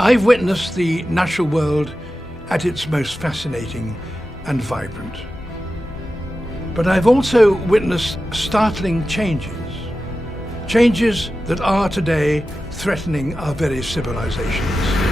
I've witnessed the natural world at its most fascinating and vibrant. But I've also witnessed startling changes that are today threatening our very civilizations.